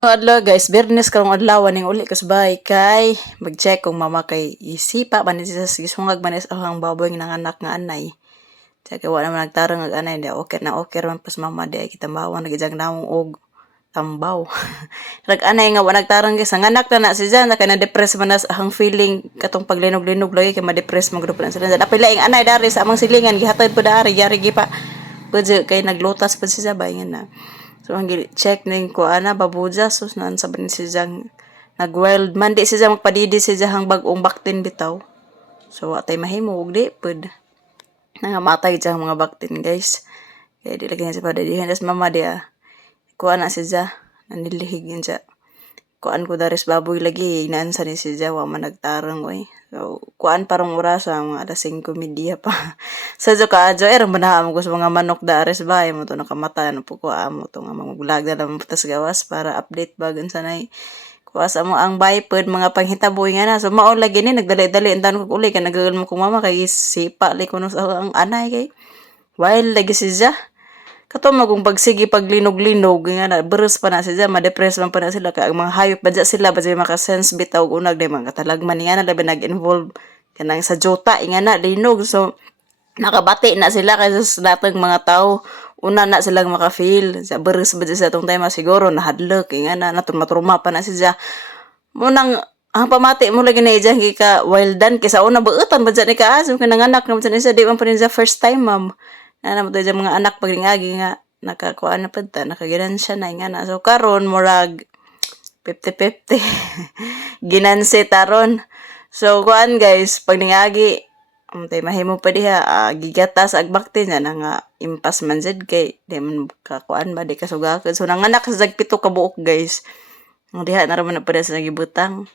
Adlaw guys, Bernes karong adlaw ning uli kasbay kay mag-check kung mama kay isipa man ni sa sungag man is ang baboy nga nanganak nga anay. Tsaka wala naman nagtarong ang anay di okay man pas mama di kita bawang nagijang namong og tambaw. Nag anay nga wala nagtarong guys, ang anak na si Jan kay na depress man as ang feeling katong paglinog-linog lagi kay ma-depress man gud pa sila. Dapat laing anay dari sa amang silingan gihatod po dari yari gi pa. Pwede kay naglutas pa si Sabay nga na. So, ang check ning ko ana babuja sus nan sabi ni siyang nag-wild man di siya magpadidi siya hang bag-ong baktin bitaw. So, atay mahimo ug di pud. Nangamatay siya mga baktin guys. Kaya di lagi na siya padadihan. Tas mama dia. Kuha na siya. Nanilihig yun siya. Kuan ko daris baboy lagi. Inaansa ni siya. Wa man nagtarang oy. So, kuan parang oras mga alas 5:30 pa. Sa jo ka ajo manaam ko sa mga manok dares bay mo to nakamata no po ko amo to nga mga bulag na lang putas gawas para update bagon sanay. Kuasa mo ang baypod mga panghitaboy nga na. So mao lagi ni nagdali-dali andan ko uli kay nagagal mo ko mama kay sipa li kuno sa ang anay kay. While lagi siya. Kato mo kung pagsigi paglinog-linog nga na beres pa na sila ma-depress man pa na sila kay ang mga hayop badya sila badya maka-sense bitaw unag day mga katalagman nga na labi nag-involve kanang sa jota nga na linog so nakabati na sila kasi sa datang mga tao una na silang maka-feel sa beres badya sa atong time siguro nahadlok nga na natun matruma pa na siya munang ang pamati mo lagi na ijang ka wildan kaysa una buutan badya ni ka aso kanang anak na badya siya di man pa rin sa first time ma'am na naman tayo mga anak pagringagi nga nakakuan na pa ta nakaginan siya na nga na so karon murag 50-50 ginansi taron so kuan guys pag ningagi tay mahimo pa diha gigatas ag bakti na nga impas man jud kay di man kakuan ba di kasugakod so nanganak sa pito ka buok guys ang diha na raman na pa sa nagibutang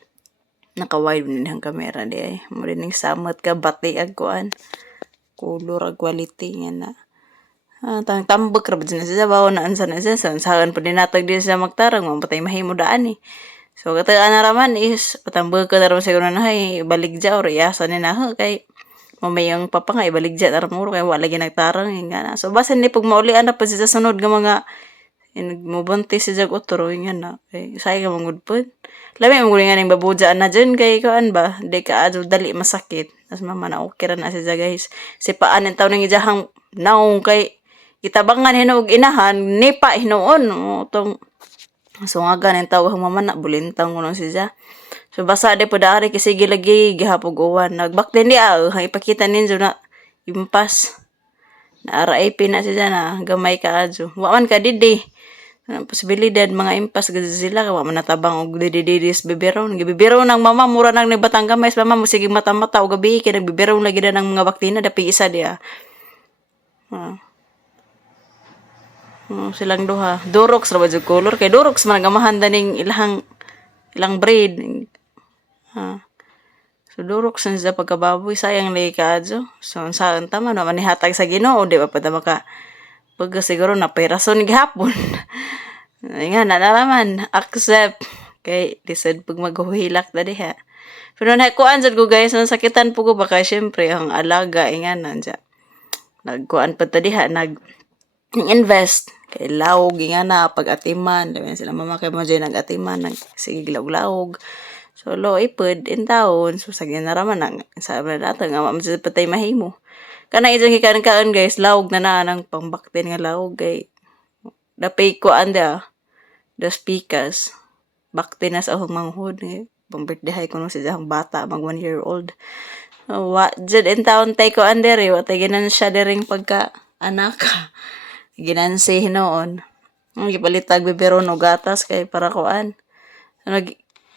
naka-wide man ang camera di ay mo ning samot ka bati ag kuan color ag quality nga na tang tambok ra bud na siya bawo na ansa na siya saan pa din natag di siya magtarang mapatay mahimo daan eh so kataan na raman is patambok ka raman siguro na hay baligja or yasa ni na kay mamayang papa nga ibaligja na ramuro kay wala lagi nagtarang nga na so basin ni pag maulian na pa siya sunod nga mga mubuntis siya utro nga na kay say ka mangud pud lami mo nga ning babuja na dyan kay kuan ba di ka adto dali masakit as mama na okay ra na siya guys si paan ang taw ning ijahang naong kay itabangan hinog inahan nipa hinuon tong sungagan ang tawag mama na bulintang kuno siya so basa de po dari kasi gilagi gihapog uwan nagbaktin di ipakita ninyo na impas na RIP na siya na gamay ka adyo wa man ka didi posibilidad mga impas gud sila wa man natabang og dididis bibiron gibibiron ng mama mura nang nibatang gamay mama mo sige mata-mata og gabi kay nagbibiron lagi na ng mga baktina dapi isa dia silang duha durox ra ba jud color kay durox man gamahan daning ilang breed so durox na sa pagkababoy sayang lay kaadyo so saan tama na manihatag sa Ginoo di ba pa ta maka pag siguro na perason gihapon nga na naman accept kay lisod pag maghuhilak na diha pero nakuan jud ko guys nasakitan po ko baka syempre ang alaga nga nandiya nagkuan pa ta diha invest kay lawog nga na pag-atiman dami sila mama kay mo nag-atiman sige lawog so lo ipod in taon so sagya na raman ang sabi na nato nga mamsa patay mahimo kana ijang hikaran guys lawog na nang pangbaktin nga lawog kay dapay ko anda dos pikas bakti na sa akong manghod pang birthday ko no sa jang bata mag 1 year old wa jud in taon tay ko andere wa tay ginan siya dering pagka anak ginansi hinoon ang gipalitag biberon o gatas kay para kuan nag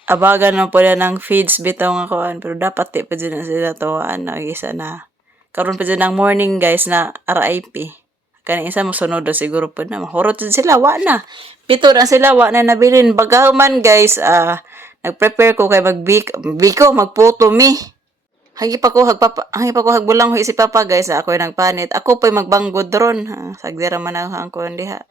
abagan man po ng feeds bitaw nga kuan pero dapat di pa dyan na sila tuwaan na isa na karon pa dyan ng morning guys na RIP kani isa mo sunod siguro po na mahurot sila wa na pito na sila wa na nabilin bagahuman guys nagprepare ko kay magbiko magputo mi hangi pa ko hagbulang ho si papa guys ako nang panit ako pa'y magbanggod ron sagdira man ang ko diha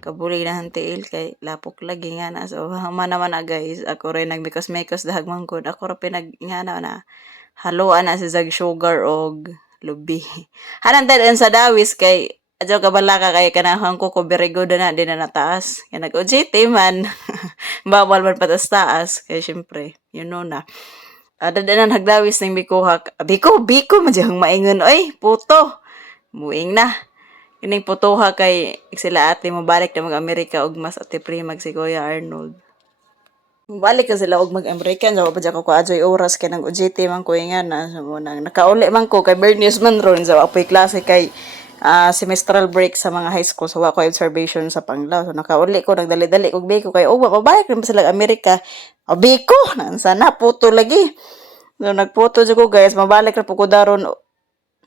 kabuli na hantiil kay lapok lagi nga na so man naman na guys ako rin nagmikos-mikos dahag mangkod ako ra pinagingana na haluan na si zag sugar og lubi hanan sa dawis kay Adyo kabala ka kay kanahang ko very good na din na nataas. Kaya nag-OJT man. Bawal man patas taas. Kaya syempre, you know na. Dadanan hagdawis ng bikuhak. Biko man diyang maingon. Oy, puto. Muing na. Kining putoha kay sila ate mo balik na mag-Amerika ug mas ate primag si Kuya Arnold. Balik ka sila og mag-American, sa pa ko adjoy oras kay nang OJT man ko nga na so, nang nakauli man ko kay Bernice man ron sa apoy klase kay semestral break sa mga high school so ako observation sa Panglao. So nakauli ko nagdali-dali kog biko kay mabalik na sila Amerika. Biko nan sana puto lagi. So nagputo jud ko guys, mabalik ra po ko daron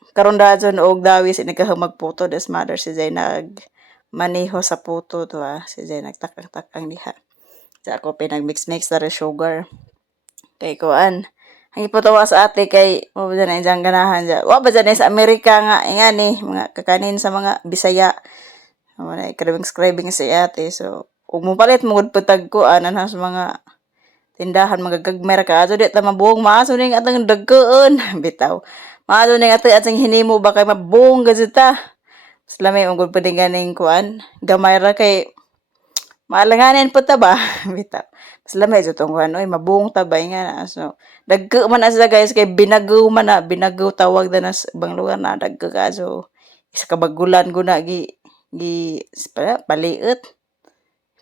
karon dajon og dawis ini ka magputo des mother si Jay nag maniho sa puto to si Jay nagtakang diha. Sa ako pinag-mix na rin sugar. Kay kuan. Ang ipatawa sa ate kay mo ba dyan ang ganahan dyan. Wa ba dyan sa Amerika nga nga ni mga kakanin sa mga Bisaya. Wala scribing sa ate. So ug mo palit mo gud putag ko anan sa mga tindahan magagagmer ka ato di ta mabuong maaso ning atong dagkoon bitaw. Maaso ning ato atong hinimo ba kay mabuong gud ta. Salami ungod pa din ganing kuan. Gamay ra kay maalanganin po ta ba? Bitaw. Salami ito tong kuan oy mabuong tabay nga na. So dagko man asa guys kay binagaw man na binagaw tawag na sa ibang lugar na dagko ka so isa ka bagulan guna gi paliit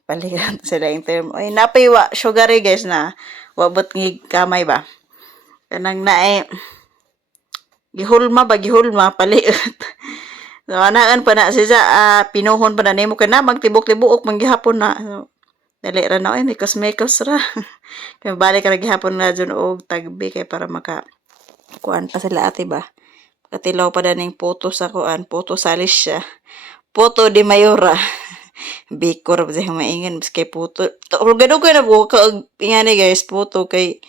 paliit sila yung term oy napay wa sugar guys na wabot ng kamay ba kanang nae gihulma paliit. So anaan pa na siya pinuhon pa na nimo kay na magtibok-tibuok man gihapon na. So, dali ra na oy may kosmekos ra. Kay balik ra gihapon na dun og tagbi kay para maka kuan pa sila ate ba. Katilaw pa daning photo sa kuan, photo sa Alicia. Photo di Mayora. Bikor ba siya maingan kay photo. Gado ko na buka og ingani guys photo kay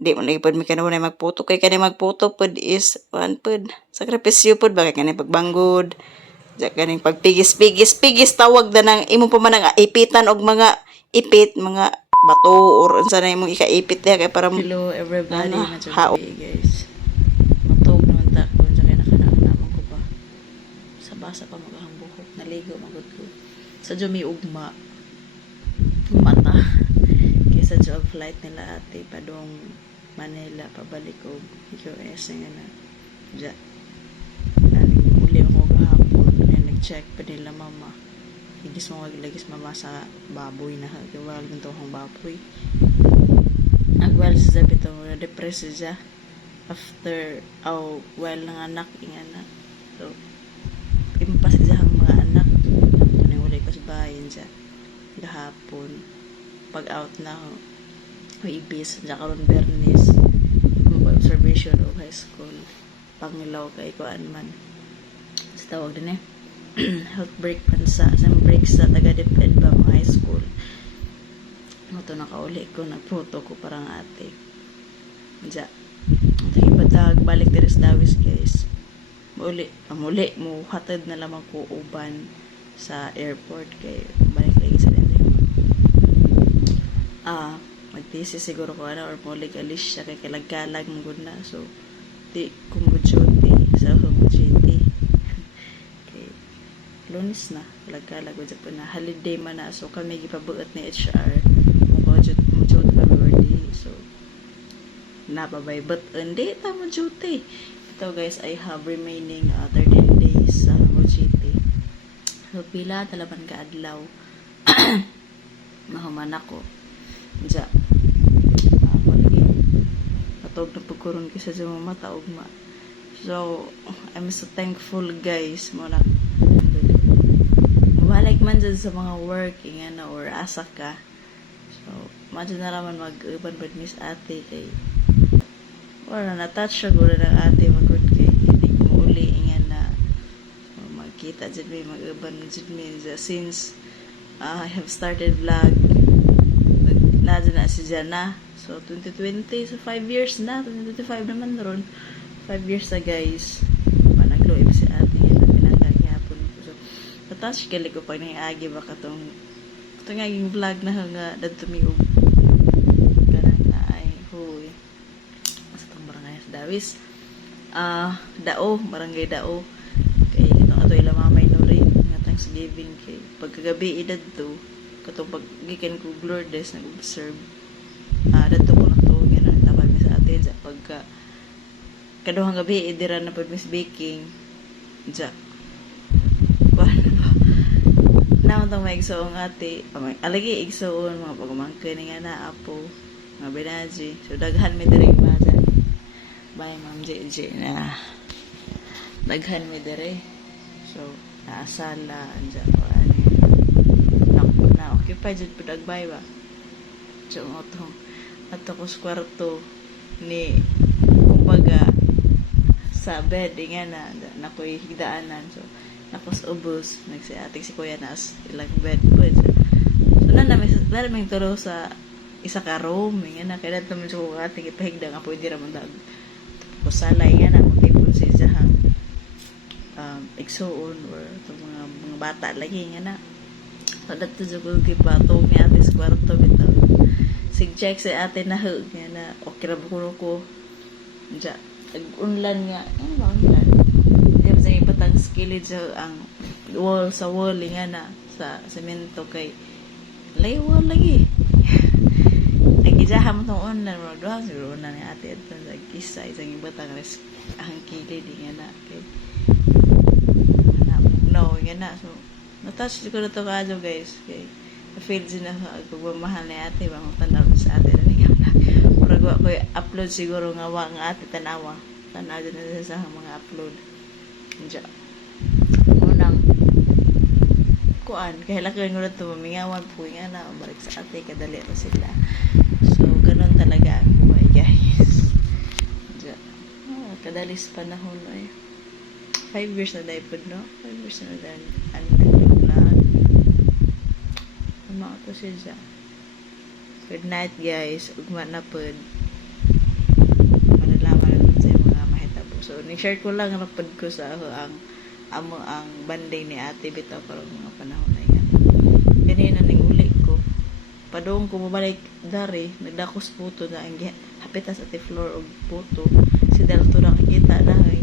di mo nagipod mi kanuna magputo kay kani magputo pod is one pod sakripisyo pod ba kay kani pagbanggod ja kaning pagpigis tawag na nang imo pa man ang ipitan og mga ipit mga bato or unsa na imong ikaipit kay para hello everybody guys matog naman ta kun sa kay nakanaan ko pa sa basa pa magahang buhok naligo magud ko sa jumi ugma mata kaysa job flight nila ate padong Manila pabalik og US nga na ja uli ako gahapon kaya nag-check pa nila mama higis mo lagis mama sa baboy na kawal nito ang baboy agwal sa bitaw na depressed siya after well ng anak inga na so impas siya ang mga anak kuning wala ko sa bayan siya gahapon pag out na ibis sa karon Bernice observation of high school Pangilaw kay kuan man sa tawag din health break man sa break sa taga DepEd ba mga high school mo to nakauli ko nagphoto ko parang ate ja ang ibatag balik deres dawis guys muli mo hatid na lamang ko uban sa airport kay balik lagi sa dinyo magtisi siguro ko or mulig alis siya kay kalagkalag mong good na so di kung gudyote sa gudyote kay lunes na kalagkalag ko dyan na holiday man na so kami gipabuot ni HR kung gudyote February so nababay but hindi ta mo duty ito guys I have remaining 13 days sa gudyote so pila talaban ka adlaw mahuman ako ja patog na pagkuron kasi sa mga mata ugma so I'm so thankful guys mo na mabalik man dyan sa mga work ingana or asa ka so madyan na naman mag-uban ba miss ate kay wala na-touch siya gula ng ate magod kay hindi mo uli ingana so magkita dyan may mag-uban dyan may since I have started vlog nadyan na si Jana so 2020 so 5 years na 2025 naman ron 5 years na guys panagloib si ate na pinanggagihapon so patouch kali ko pag nangyagi baka itong ngaging vlog na nga dadtumiog ganang na ay huy sa itong barangay sa Dawis barangay Dao kay itong ato ila mamay nuri Thanksgiving kay pagkagabi edad to katong paggikan ko Lourdes nag-observe dato ko na to nga na tabal mi sa atin sa pagka kaduhang gabi idira na pud Miss Baking ja kuan ba naman tong may igsoong ate alagi igsoon mga pagumangkin nga na apo mga binaji so daghan mi diri ba dyan bye ma'am JJ na daghan mi diri so naasala anja ko ani na occupy jud pud agbay ba so atong ato ko sa kwarto ni kumbaga sa bed nga na ko'y higdaanan so nakos ubos nagsiatig si kuya nas ilang bed po so namin turo sa isa ka room nga na kaya naman so ating ipahigda nga pwede ramon dag tapos salay nga na magtipon si Zahang igsoon or mga bata lagi nga na so dato sa kugi bato nga ate sa kwarto bitaw sig check sa ate na hug nga na okay ra ko ja unlan nga ba unlan di ba sa ipatang skilled sa ang wall sa wall nga na sa semento kay lay wall lagi nagijahan mo tong unlan mo doon siguro na ni ate ito sa isa isang ibatang ang kilid nga na kay no nga na so natouch ko na to kadyo guys kay feel din na pagmamahal ni ate ba mo tanaw sa ate na niya murag ko upload siguro nga wa nga ate tanawa tanaw din na sa mga upload ja unang kuan kay laki ko to mingawan po nga na balik sa ate kadali ra sila so ganun talaga ang buhay guys ja kadalis panahon 5 years na dahil po, no? 5 years na dahil vlog. Mga to siya. Good night, guys. Ugma na po. Malalaman naman sa mga mahitabo. So, ni-share ko lang rapod ko sa ang banding ni ate bitaw para mga panahon na yan. Ganyan na uli ko. Padong ko mabalik dari, nagdakos puto na ang hapitas at floor og puto. Si Dalto nakikita na yan.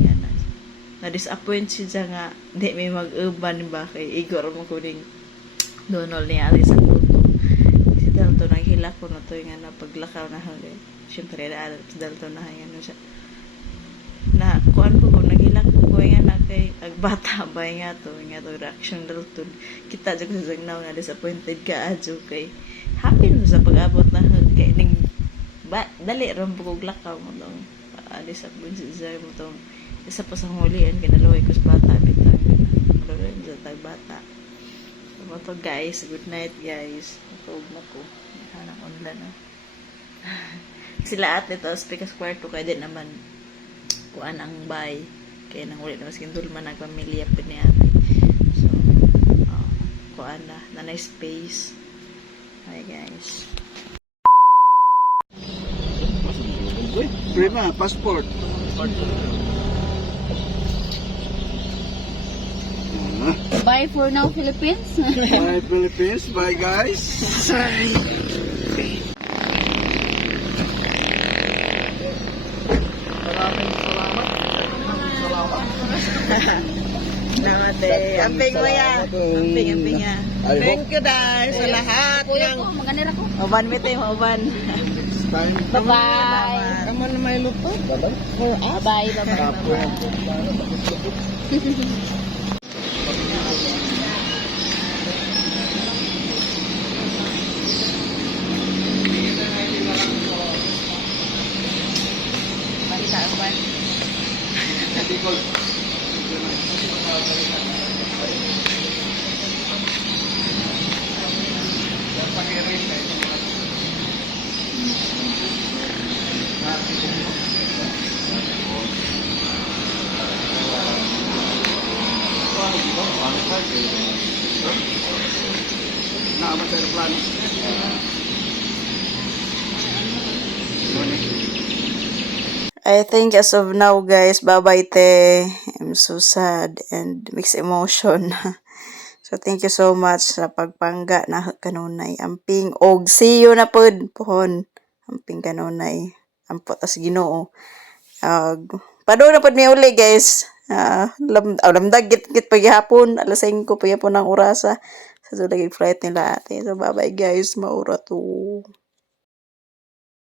Na-disappoint siya nga di may mag-uban ba kay Igor mo kuning donol ni ali sa puto si Dalton naghila ko na to nga na paglakaw na hali syempre si Dalton na yan siya na kuan ko naghila ko nga na kay agbata ba nga to reaction Dalton kita jud sa zagnaw na disappointed ka adyo kay happy mo sa pag-abot na kay ning dali ram pug lakaw mo tong disappointed sa mo tong isa pa sa hulian kinaloy ko sa bata bitaw maloloy sa tag bata so to guys good night guys natulog na ko hanang online na sila at nito speak as kwarto kaya din naman kuan ang bay kaya nang ulit na mas kindulman nagpamilya pa ni ate so kuan na nice space hi guys prima passport Bye for now, Philippines. bye Philippines, bye guys. Sorry. Salamat eh. Amping mo yan. Amping ya. Thank you dahil sa lahat ng Maganira ko. uban mito yung uban. Bye-bye. Kamu na may lupa. For us. Bye-bye. Balita uban. Nama sa aeroplano. I think as of now guys, bye-bye te. I'm so sad and mixed emotion. So thank you so much sa pagpangga na kanunay. Amping og see you na pod pohon. Amping kanunay. Ampot as Ginoo. Pado na pod mi uli guys. Lamdag git paghapon, alas 5 paghapon ang orasa. Sa so, flight nila ate. So, bye-bye guys, maura to.